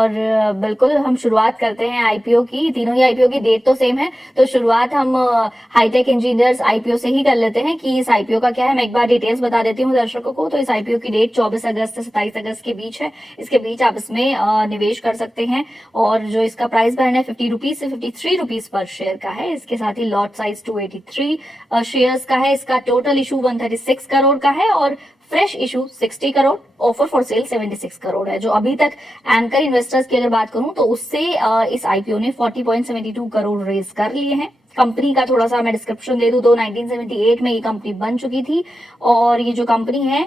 और बिल्कुल हम शुरुआत करते हैं आईपीओ की। तीनों ही आईपीओ की डेट तो सेम है, तो शुरुआत हम हाईटेक इंजीनियर्स आईपीओ से ही कर लेते हैं कि इस आईपीओ का क्या है। मैं एक बार डिटेल्स बता देती हूँ दर्शकों को। तो इस आईपीओ की डेट 24 अगस्त से 27 अगस्त के बीच है। इसके बीच आप इसमें निवेश कर सकते हैं। और जो इसका प्राइस बैंड है 50 रुपीज से 53 रुपीज पर शेयर का है। इसके साथ ही लॉट साइज 283 शेयर्स का है। इसका टोटल इशू 136 करोड़ का है और fresh issue 60 crore, offer for sale 76 crore है। जो अभी तक एंकर इन्वेस्टर्स की अगर बात करूं तो उससे इस आईपीओ ने 40.72 करोड़ रेज कर लिए हैं। कंपनी का थोड़ा सा मैं डिस्क्रिप्शन दे दूं तो 1978 में ये कंपनी बन चुकी थी। और ये जो कंपनी है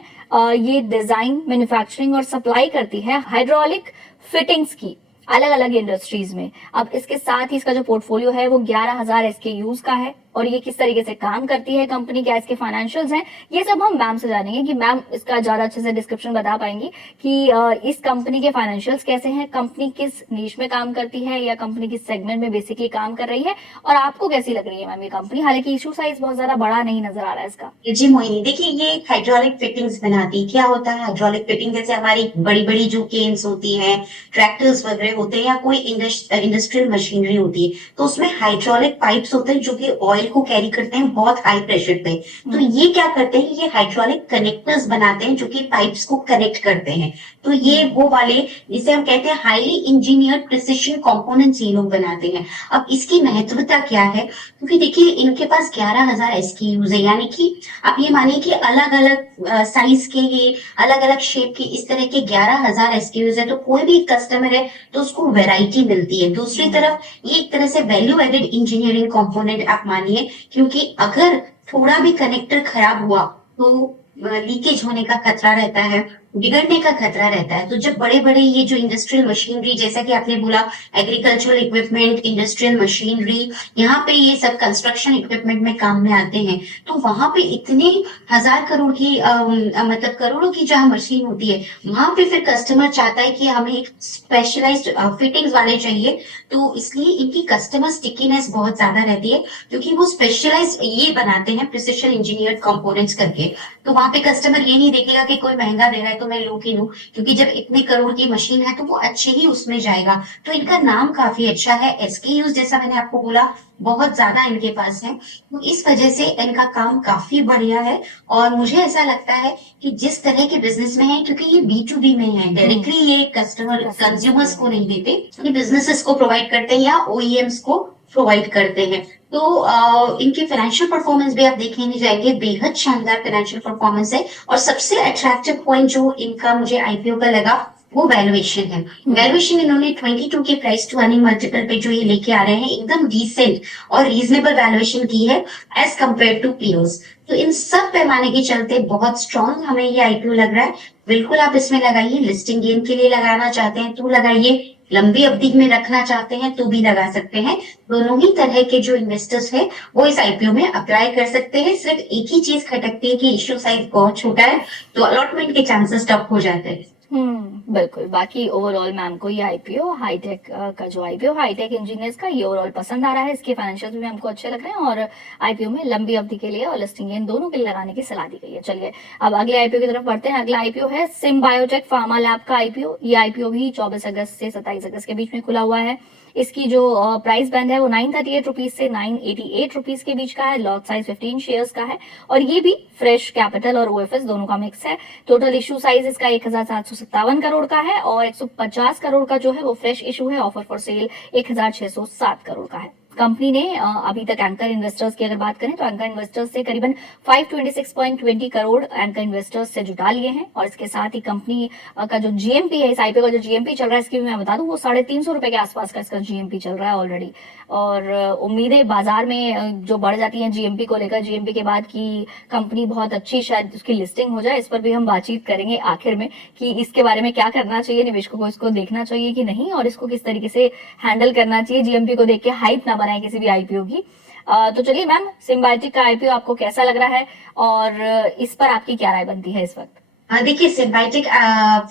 ये डिजाइन, मैन्युफैक्चरिंग और सप्लाई करती है हाइड्रोलिक फिटिंग्स की अलग अलग इंडस्ट्रीज में। अब इसके साथ ही इसका जो पोर्टफोलियो है वो 11,000 SKUs का है। और ये किस तरीके से काम करती है कंपनी, क्या इसके फाइनेंशियल्स हैं, ये सब हम मैम से जानेंगे कि मैम इसका ज्यादा अच्छे से डिस्क्रिप्शन बता पाएंगी कि इस कंपनी के फाइनेंशियल्स कैसे हैं, कंपनी किस नीश में काम करती है या कंपनी किस सेगमेंट में बेसिकली काम कर रही है, और आपको कैसी लग रही है मैम ये कंपनी। हालांकि इशू साइज बहुत ज्यादा बड़ा नहीं नजर आ रहा है इसका। जी मोहिनी, देखिए ये हाइड्रोलिक फिटिंग्स बनाती क्या होता है। हाइड्रोलिक फिटिंग जैसे हमारी बड़ी बड़ी जो केन्स होती हैं, ट्रैक्टर्स वगैरह होते हैं या कोई इंडस्ट्रियल मशीनरी होती है, तो उसमें हाइड्रोलिक पाइप्स होते हैं जो कि ऑयल को कैरी करते हैं बहुत हाई प्रेशर पे। तो ये क्या करते हैं, ये हाइड्रोलिक कनेक्टर्स बनाते हैं जो कि पाइप्स को कनेक्ट करते हैं। तो ये वो वाले जिसे हम कहते हैं हाईली इंजीनियर्ड प्रिसिशन कंपोनेंट्स ये लोग बनाते हैं। अब इसकी महत्वता क्या है, क्योंकि देखिए इनके पास 11,000 SKUs है, यानी कि आप ये मानिए कि अलग अलग साइज के, ये अलग अलग शेप के, इस तरह के 11,000 SKUs है। तो कोई भी कस्टमर है तो उसको वैरायटी मिलती है। दूसरी तरफ ये एक तरह से वैल्यू एडेड इंजीनियरिंग कंपोनेंट आप मानिए, क्योंकि अगर थोड़ा भी कनेक्टर खराब हुआ तो लीकेज होने का खतरा रहता है, बिगड़ने का खतरा रहता है। तो जब बड़े बड़े ये जो इंडस्ट्रियल मशीनरी, जैसा कि आपने बोला एग्रीकल्चरल इक्विपमेंट, इंडस्ट्रियल मशीनरी, यहाँ पे ये सब कंस्ट्रक्शन इक्विपमेंट में काम में आते हैं, तो वहां पे इतने हजार करोड़ की मतलब करोड़ों की जहाँ मशीन होती है, वहां पे फिर कस्टमर चाहता है कि हमें एक स्पेशलाइज्ड फिटिंग्स वाले चाहिए। तो इसलिए इनकी कस्टमर स्टिकीनेस बहुत ज्यादा रहती है, क्योंकि वो स्पेशलाइज्ड ये बनाते हैं प्रिसिशन इंजीनियर्ड कंपोनेंट्स करके। तो वहां पे कस्टमर ये नहीं देखेगा कि कोई महंगा दे रहा है तो मैं लू की लूं, क्योंकि जब इतने करोड़ की मशीन है तो वो अच्छे ही उसमें जाएगा। तो इनका नाम काफी अच्छा है। SKUs जैसा मैंने आपको बोला बहुत ज्यादा इनके पास है, तो इस वजह से इनका काम काफी बढ़िया है। और मुझे ऐसा लगता है कि जिस तरह के बिजनेस में है, क्योंकि ये B2B में है, डायरेक्टली ये कस्टमर कंज्यूमर्स को नहीं देते, ये बिजनेसेस को प्रोवाइड करते हैं या OEMs को प्रोवाइड करते हैं। तो इनकी फाइनेंशियल परफॉर्मेंस भी आप देखने जाएंगे, बेहद शानदार फाइनेंशियल परफॉर्मेंस है। और सबसे अट्रैक्टिव पॉइंट जो इनका मुझे IPO का लगा वो वैल्यूएशन है। वैल्यूएशन इन्होंने 22 के प्राइस टू अर्निंग मल्टीपल पे जो ये लेके आ रहे हैं, एकदम डिसेंट और रीजनेबल वैल्यूएशन की है एज कंपेयर टू पीयर्स। तो इन सब पैमाने के चलते बहुत स्ट्रॉन्ग हमें ये IPO लग रहा है। बिल्कुल आप इसमें लगाइए, लिस्टिंग गेन के लिए लगाना चाहते हैं तो लगाइए, लंबी अवधि में रखना चाहते हैं तो भी लगा सकते हैं। दोनों ही तरह के जो इन्वेस्टर्स हैं वो इस IPO में अप्लाई कर सकते हैं। सिर्फ एक ही चीज खटकती है कि इश्यू साइज बहुत छोटा है, तो अलॉटमेंट के चांसेस टफ हो जाते हैं। बिल्कुल। बाकी ओवरऑल मैम को ये आईपीओ हाईटेक का जो आईपीओ हाईटेक इंजीनियर्स का ये ओवरऑल पसंद आ रहा है। इसके फाइनेंशियल भी हमको अच्छे लग रहे हैं और आईपीओ में लंबी अवधि के लिए और लिस्टिंग इन दोनों के लिए लगाने की सलाह दी गई है। चलिए अब अगले आईपीओ की तरफ बढ़ते हैं। अगला आईपीओ है सिम बायोटेक फार्मा लैब का आईपीओ। ये आईपीओ भी 24 अगस्त से 27 अगस्त के बीच में खुला हुआ है। इसकी जो प्राइस बैंड है वो 938 रुपीज से 988 रुपीज के बीच का है। लॉट साइज 15 शेयर्स का है और ये भी फ्रेश कैपिटल और OFS दोनों का मिक्स है। टोटल इशू साइज इसका 1757 करोड़ का है और 150 करोड़ का जो है वो फ्रेश इशू है। ऑफर फॉर सेल 1607 करोड़ का है। कंपनी ने अभी तक एंकर इन्वेस्टर्स की अगर बात करें तो एंकर इन्वेस्टर्स से करीबन 526.20 करोड़ एंकर इन्वेस्टर्स से जुटा लिए हैं। और इसके साथ ही कंपनी का जो GMP है, इस आईपीओ का जो GMP चल रहा है, इसकी भी मैं बता दूं वो 350 रुपए के आसपास का इसका GMP चल रहा है ऑलरेडी। और उम्मीदें बाजार में जो बढ़ जाती हैं GMP को लेकर, GMP के बाद की कंपनी बहुत अच्छी शायद उसकी लिस्टिंग हो जाए। इस पर भी हम बातचीत करेंगे आखिर में कि इसके बारे में क्या करना चाहिए, निवेशकों को इसको देखना चाहिए कि नहीं और इसको किस तरीके से हैंडल करना चाहिए, GMP को देख के हाइप ना बनाए किसी भी आईपीओ की। तो चलिए मैम, सिम्बायोटिक का आईपीओ आपको कैसा लग रहा है और इस पर आपकी क्या राय बनती है इस वक्त। देखिए सिम्बायोटिक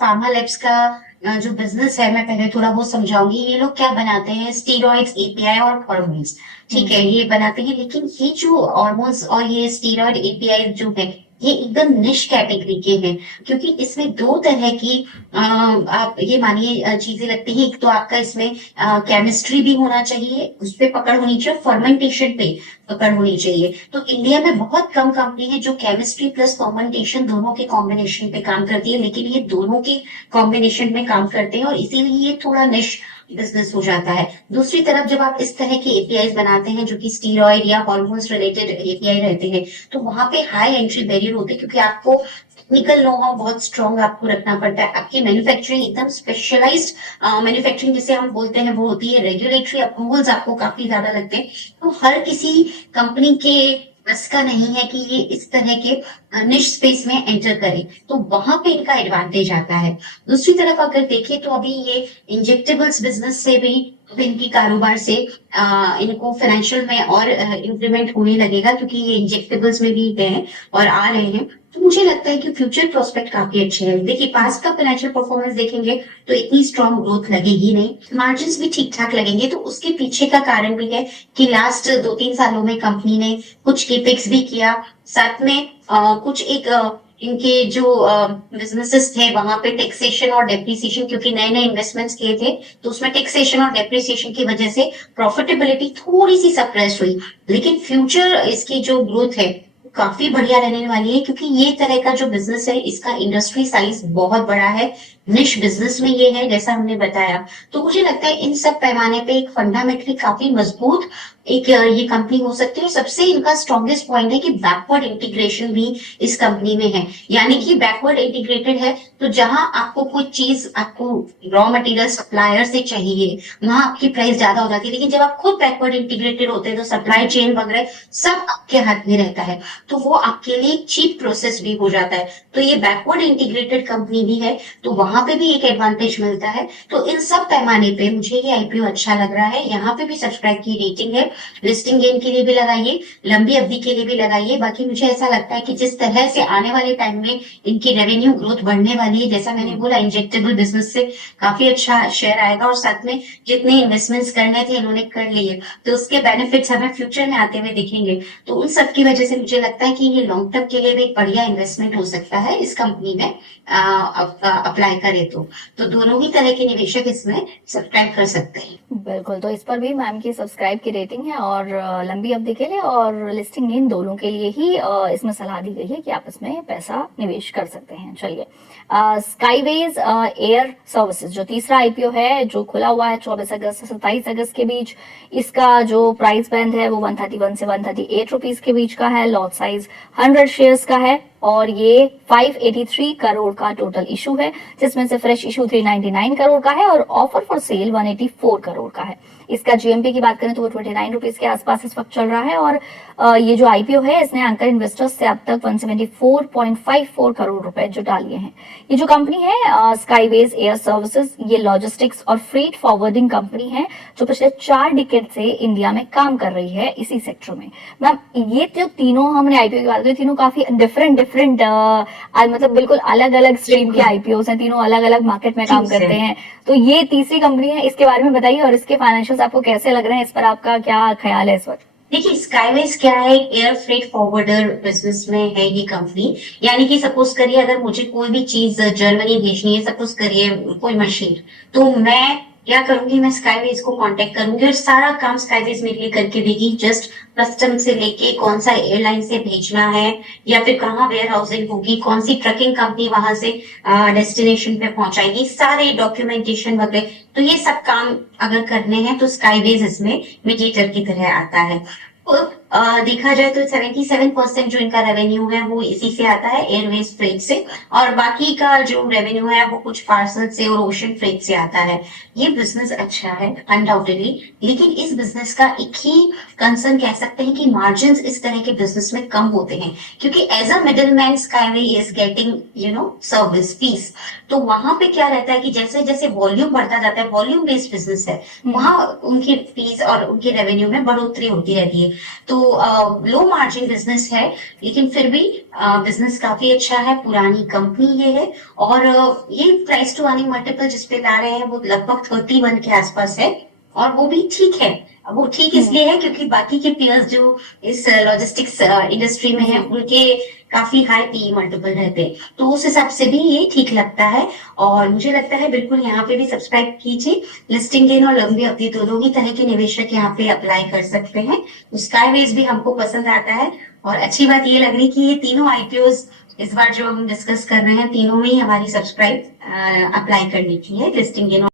फार्मा लैब्स का जो बिजनेस है, मैं पहले थोड़ा वो समझाऊंगी। ये लोग क्या बनाते हैं, स्टीरॉइड्स, API और हॉर्मोन्स, ठीक है, ये बनाते हैं। लेकिन ये जो हॉर्मोन्स और ये स्टीरॉइड API जो है, ये एकदम निश कैटेगरी के हैं, क्योंकि इसमें दो तरह की आप ये मानिए चीजें लगती है। एक तो आपका इसमें केमिस्ट्री भी होना चाहिए, उस पे पकड़ होनी चाहिए, फर्मेंटेशन पे पकड़ होनी चाहिए। तो इंडिया में बहुत कम कंपनी है जो केमिस्ट्री प्लस फर्मेंटेशन दोनों के कॉम्बिनेशन पे काम करती है, लेकिन ये दोनों के कॉम्बिनेशन में काम करते हैं और इसीलिए ये थोड़ा निश बिजनेस हो जाता है। दूसरी तरफ जब आप इस तरह के एपीआई बनाते हैं जो कि स्टीरॉयड या हॉर्मोन्स रिलेटेड एपीआई रहते हैं, तो वहां पे हाई एंट्री बैरियर होते हैं, क्योंकि आपको टेक्निकल नो हाउ बहुत स्ट्रॉन्ग आपको रखना पड़ता है। आपकी मैन्युफैक्चरिंग एकदम स्पेशलाइज्ड मैन्युफैक्चरिंग जिसे हम बोलते हैं वो होती है। रेगुलेटरी अप्रूवल्स आपको काफी ज्यादा लगते हैं। तो हर किसी कंपनी के बस का नहीं है कि ये इस तरह के निश स्पेस में एंटर करे, तो वहां पे इनका एडवांटेज आता है। दूसरी तरफ अगर देखें तो अभी ये इंजेक्टेबल्स बिजनेस से भी अभी इनकी कारोबार से इनको फाइनेंशियल में और इंक्रीमेंट होने लगेगा, क्योंकि ये इंजेक्टेबल्स में भी गए और आ रहे हैं। तो मुझे लगता है कि फ्यूचर प्रोस्पेक्ट काफी अच्छे हैं। देखिए पास्ट का फाइनेंशियल परफॉर्मेंस देखेंगे तो इतनी स्ट्रॉन्ग ग्रोथ लगेगी नहीं, मार्जिन भी ठीक ठाक लगेंगे। तो उसके पीछे का कारण भी है कि लास्ट 2-3 सालों में कंपनी ने कुछ केपेक्स भी किया, साथ में कुछ एक इनके जो बिजनेसेस थे वहां पे टैक्सेशन और डेप्रिसिएशन, क्योंकि नए नए इन्वेस्टमेंट्स किए थे, तो उसमें टैक्सेशन और डेप्रिसिएशन की वजह से प्रॉफिटेबिलिटी थोड़ी सी सप्रेस हुई। लेकिन फ्यूचर इसकी जो ग्रोथ है काफी बढ़िया रहने वाली है, क्योंकि ये तरह का जो बिजनेस है इसका इंडस्ट्री साइज बहुत बड़ा है, निश बिजनेस में ये है जैसा हमने बताया। तो मुझे लगता है इन सब पैमाने पे एक फंडामेंटली काफी मजबूत एक ये कंपनी हो सकती है। और सबसे इनका स्ट्रॉन्गेस्ट पॉइंट है कि बैकवर्ड इंटीग्रेशन भी इस कंपनी में है, यानी कि बैकवर्ड इंटीग्रेटेड है। तो जहां आपको कोई चीज आपको रॉ मटेरियल सप्लायर से चाहिए वहां आपकी प्राइस ज्यादा हो जाती है, लेकिन जब आप खुद बैकवर्ड इंटीग्रेटेड होते हैं तो सप्लाई चेन वगैरह सब आपके हाथ में रहता है, तो वो आपके लिए चीप प्रोसेस भी हो जाता है। तो ये बैकवर्ड इंटीग्रेटेड कंपनी भी है, तो वहां पे भी एक एडवांटेज मिलता है। तो इन सब पैमाने पे मुझे ये आईपीओ अच्छा लग रहा है। यहाँ पे भी सब्सक्राइब की रेटिंग है, लिस्टिंग गेन के लिए भी लगाइए, लंबी अवधि के लिए भी लगाइए। बाकी मुझे ऐसा लगता है कि जिस तरह से आने वाले टाइम में इनकी रेवेन्यू ग्रोथ बढ़ने वाली है, जैसा मैंने बोला इंजेक्टेबल बिजनेस से काफी अच्छा शेयर आएगा, और साथ में जितने इन्वेस्टमेंट्स करने थे इन्होंने कर लिए, तो उसके बेनिफिट्स हमें फ्यूचर में आते हुए दिखेंगे। तो उन सब की वजह से मुझे लगता है कि ये लॉन्ग टर्म के लिए भी एक बढ़िया इन्वेस्टमेंट हो सकता है इस कंपनी में अप्लाई करे तो दोनों ही तरह के निवेशक इसमें सब्सक्राइब कर सकते हैं। बिल्कुल, तो इस पर भी मैम की सब्सक्राइब की रेटिंग है और लंबी अवधि के लिए और लिस्टिंग इन दोनों के लिए ही इसमें सलाह दी गई है कि आप इसमें पैसा निवेश कर सकते हैं। चलिए, स्काईवेज एयर सर्विसेज जो तीसरा आईपीओ है जो खुला हुआ है 24 अगस्त से 27 अगस्त के बीच, इसका जो प्राइस बैंड है वो 131 से 138 रुपीज के बीच का है। लॉट साइज 100 शेयर्स का है और ये 583 करोड़ का टोटल इशू है, जिसमें से फ्रेश इशू 399 करोड़ का है और ऑफर फॉर सेल 184 करोड़ का है। इसका जीएमपी की बात करें तो वो 29 रुपीज के आसपास इस वक्त चल रहा है और ये जो आईपीओ है इसने एंकर इन्वेस्टर्स से अब तक 174.54 करोड़ रुपए जुटा लिए हैं। ये जो कंपनी है स्काईवेज एयर सर्विसेज, ये लॉजिस्टिक्स और फ्रेट फॉरवर्डिंग कंपनी है जो पिछले 4 डिकेड से इंडिया में काम कर रही है इसी सेक्टर में। मैम, ये जो तीनों हमने आईपीओ की बात की, तीनों काफी डिफरेंट मतलब बिल्कुल अलग अलग स्ट्रीम के आईपीओ हैं, तीनों अलग अलग मार्केट में काम करते हैं। तो ये तीसरी कंपनी है, इसके बारे में बताइए और इसके फाइनेंशियल्स आपको कैसे लग रहे हैं, इस पर आपका क्या ख्याल है इस वक्त? देखिए स्काईवेज क्या है, एयर फ्रेट फॉरवर्डर बिजनेस में है ये कंपनी। यानी कि सपोज करिए अगर मुझे कोई भी चीज जर्मनी भेजनी है, सपोज करिए कोई मशीन, तो मैं क्या करूंगी, मैं स्काईवेज को कांटेक्ट करूंगी और सारा काम स्काईवेज मेरे लिए करके देगी। जस्ट कस्टम से लेके कौन सा एयरलाइन से भेजना है या फिर कहाँ वेयर हाउसिंग होगी, कौन सी ट्रकिंग कंपनी वहां से डेस्टिनेशन पे पहुंचाएगी, सारे डॉक्यूमेंटेशन वगैरह, तो ये सब काम अगर करने हैं तो स्काईवेज इसमें मीडिएटर की तरह आता है। तो देखा जाए तो 77% जो इनका रेवेन्यू है वो इसी से आता है, एयरवेज फ्रेट से, और बाकी का जो रेवेन्यू है वो कुछ पार्सल से और ओशन फ्रेट से आता है। ये बिजनेस अच्छा है अनडाउटेडली, लेकिन इस बिजनेस का एक ही कंसर्न कह सकते हैं कि मार्जिन इस तरह के बिजनेस में कम होते हैं, क्योंकि as a middle man Skyway is getting service fees. तो वहां पे क्या रहता है कि जैसे जैसे वॉल्यूम बढ़ता जाता है, वॉल्यूम बेस्ड बिजनेस है, वहां उनकी फीस और उनके रेवेन्यू में बढ़ोतरी होती रहती है। तो लो मार्जिन बिजनेस है, लेकिन फिर भी बिजनेस काफी अच्छा है, पुरानी कंपनी ये है। और ये प्राइस टू अर्निंग मल्टीपल जिसपे ला रहे हैं वो लगभग 31 के आसपास है, और वो भी ठीक है। वो ठीक इसलिए है क्योंकि बाकी के पेयर्स जो इस लॉजिस्टिक्स इंडस्ट्री में है उनके काफी हाई पी मल्टीपल रहते हैं, तो उस हिसाब से भी ये ठीक लगता है। और मुझे लगता है बिल्कुल यहाँ पे भी सब्सक्राइब कीजिए। लिस्टिंग गेन और लंबी अवधि दोनों ही तरह के निवेशक यहाँ पे अप्लाई कर सकते हैं। तो स्काईवेज भी हमको पसंद आता है। और अच्छी बात ये लग रही कि ये तीनों आईपीओज इस बार जो हम डिस्कस कर रहे हैं, तीनों में ही हमारी सब्सक्राइब अप्लाई करने की है, लिस्टिंग गेन